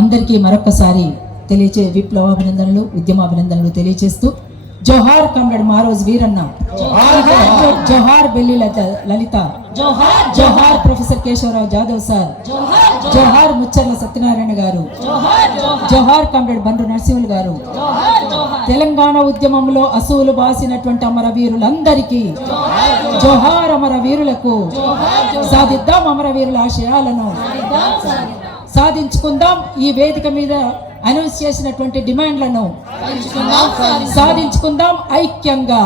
అందరికీ మరొకసారి విప్లవాభినందనలు ఉద్యమాభినందనలు తెలియజేస్తూ జోహార్ కామ్రేడ్ మారోజ్ వీరన్న, జోహార్ బెల్లి లలిత, జోహార్ ప్రొఫెసర్ కేశవరావు జాదవ్ సార్, జోహార్ ముచ్చర్ల సత్యనారాయణ గారు, జోహార్ కామ్రేడ్ బండ్రు నరసింహులు గారు, తెలంగాణ ఉద్యమంలో అసూలు బాసినటువంటి అమరవీరులందరికీ జోహార్. అమరవీరులకు సాధిద్దాం అమరవీరుల ఆశయాలను సాధించుకుందాం. ఈ వేదిక మీద అనౌన్స్ చేసినటువంటి డిమాండ్లను సాధించుకుందాం ఐక్యంగా,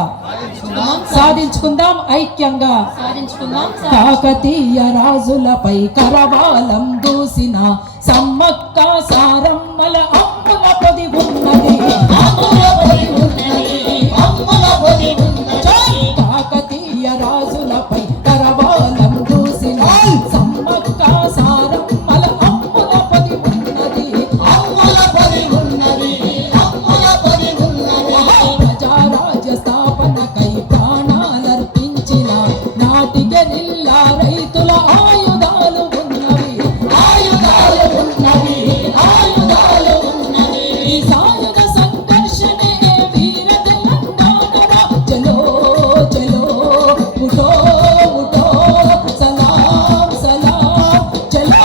సాధించుకుందాం ఐక్యంగా. కాకతీయ రాజులపై కరవాలం దూసిన సమ్మక్క సారమ్మల అమ్ముల పొది ఉన్నది, కాకతీయ రాజులపై కరవాలం దూసిన సమ్మక్క సారమ్మల అమ్ముల పొది ఉన్నది, ప్రజారాజ్య స్థాపనకై ప్రాణాలర్పించిన నాటికి నిల్లా రైతుల ఆయుధాలు ఉన్నవి, ఆయుధాలు ఉన్నవి, ఆయుధాలు ఉన్నవి. ఈ సాయుధ సంఘర్షణే వీర తెలంగాణ. చలో చలో ఉఠో ఉఠో సలాం సలాం చలో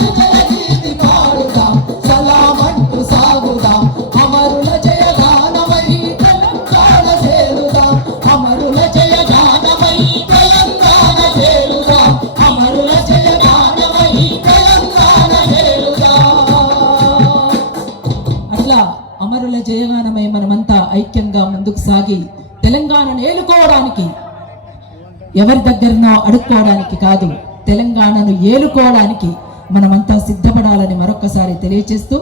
విజయగీతి పాడుదాం, సలాం అంటూ సాగుదాం. అమరుల జయగానమై తెలంగాణ చేరుదాం, అమరుల జయగానమై తెలంగాణ చేరుదాం, అమరుల జయగానమై తెలంగాణ చేరుదాం. అట్లా అమరుల జయగానమై మనమంతా ఐక్యంగా ముందుకు సాగి తెలంగాణను ఏలుకోవడానికి, ఎవరి దగ్గరనో అడుక్కోవడానికి కాదు, తెలంగాణను ఏలుకోవడానికి మనమంతా సిద్ధపడాలని మరొకసారి తెలియజేస్తూ,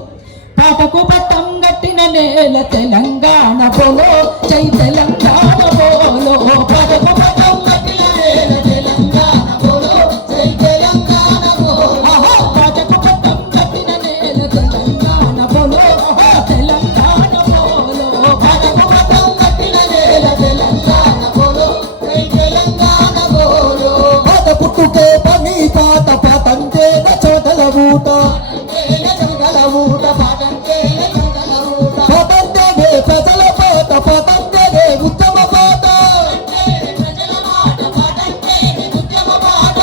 పాటకు పట్టం గట్టిన నేల తెలంగాణ బోలో, జై తెలంగాణ బోలో. పాటకు పట్టం గట్టిన నేల తెలంగాణ బోలో, జై తెలంగాణ బోలో. పాటకు పట్టం గట్టిన నేల తెలంగాణ బోలో, తెలంగాణ బోలో. పాటకు పట్టం గట్టిన నేల తెలంగాణ బోలో, జై తెలంగాణ బోలో. పాత పుట్టుకే పని పాత పాతంటే చోటల ఊట, పాతంటే ప్రజల పాత, పాతంటే ఉత్తమ పాత,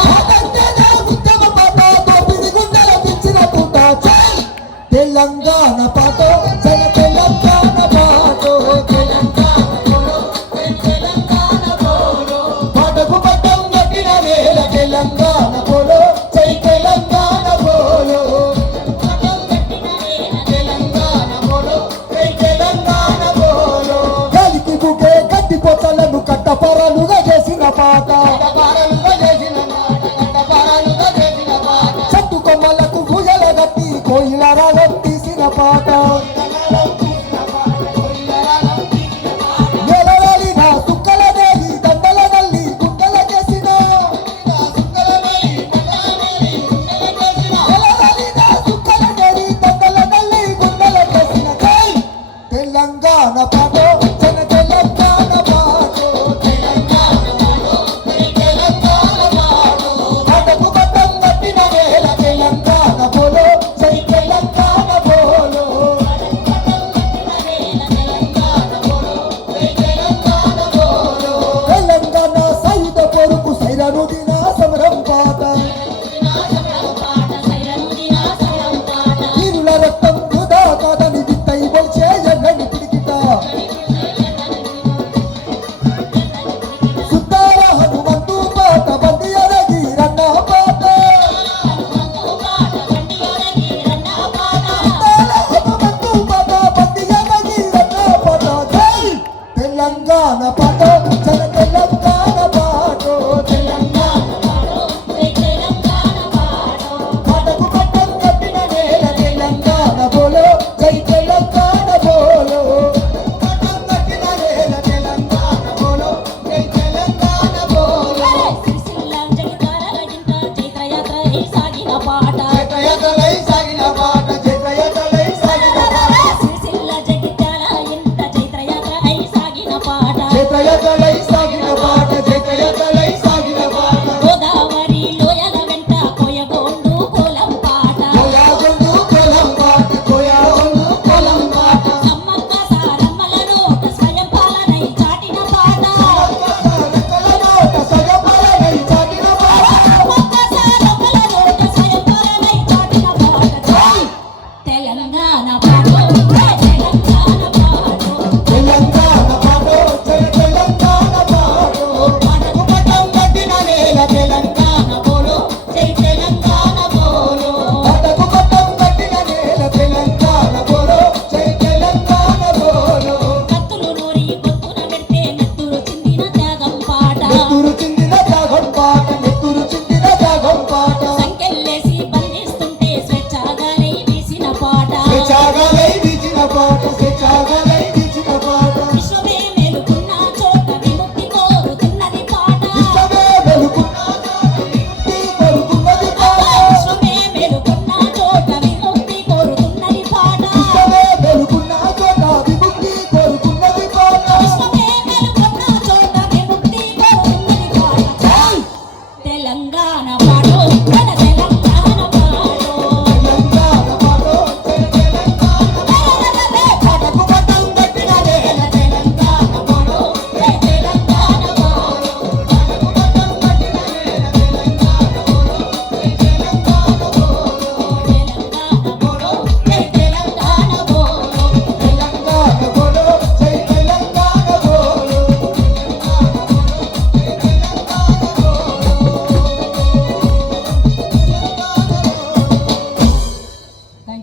పాతంటే ఉత్తమ పాత. తోపిడి గుండెల పిచ్చిన పూట తెలంగాణ పాట, జన తెలంగాణ పాట, పాటకు పట్టం గట్టిన వేల తెలంగాణ పోలో, జై తెలంగాణ పోలో. గాలికి బుకే కట్టి పొట్టలను కట్టపరాలుగా చేసిన పాట, చెట్టు కొమ్మలకు భుజల గట్టి కోయిల రాగం తీసిన పాట,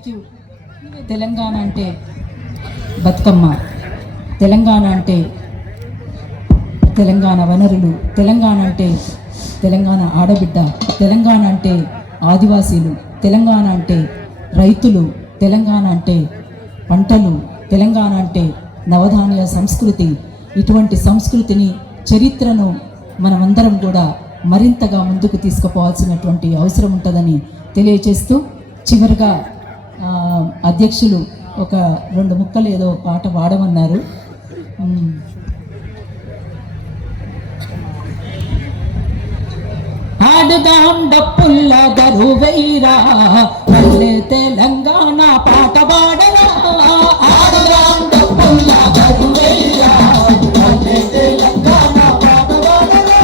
థ్యాంక్ యూ. తెలంగాణ అంటే బతుకమ్మ, తెలంగాణ అంటే తెలంగాణ వనరులు, తెలంగాణ అంటే తెలంగాణ ఆడబిడ్డ, తెలంగాణ అంటే ఆదివాసీలు, తెలంగాణ అంటే రైతులు, తెలంగాణ అంటే పంటలు, తెలంగాణ అంటే నవధాన్య సంస్కృతి. ఇటువంటి సంస్కృతిని, చరిత్రను మనమందరం కూడా మరింతగా ముందుకు తీసుకుపోవాల్సినటువంటి అవసరం ఉంటుందని తెలియచేస్తూ, చివరిగా అధ్యక్షులు ఒక 2 ముక్కలు ఏదో పాట పాడమన్నారు. ఆడుదాం డప్పుల్ల దరువైరా, పల్లె తెలంగాణ పాట పాడరా. ఆడుదాం డప్పుల్ల దరువైరా, పల్లె తెలంగాణ పాట పాడరా.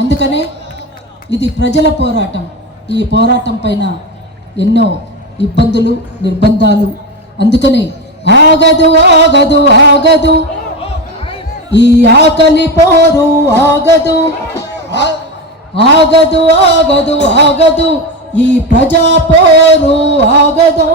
అందుకనే ఇది ప్రజల పోరాటం. ఈ పోరాటం పైన ఎన్నో ఇబ్బందులు, నిర్బంధాలు. అందుకనే ఆగదు ఆగదు ఆగదు ఈ ఆకలి పోరు, ఆగదు ఆగదు ఆగదు ఆగదు ఈ ప్రజా పోరు, ఆగదు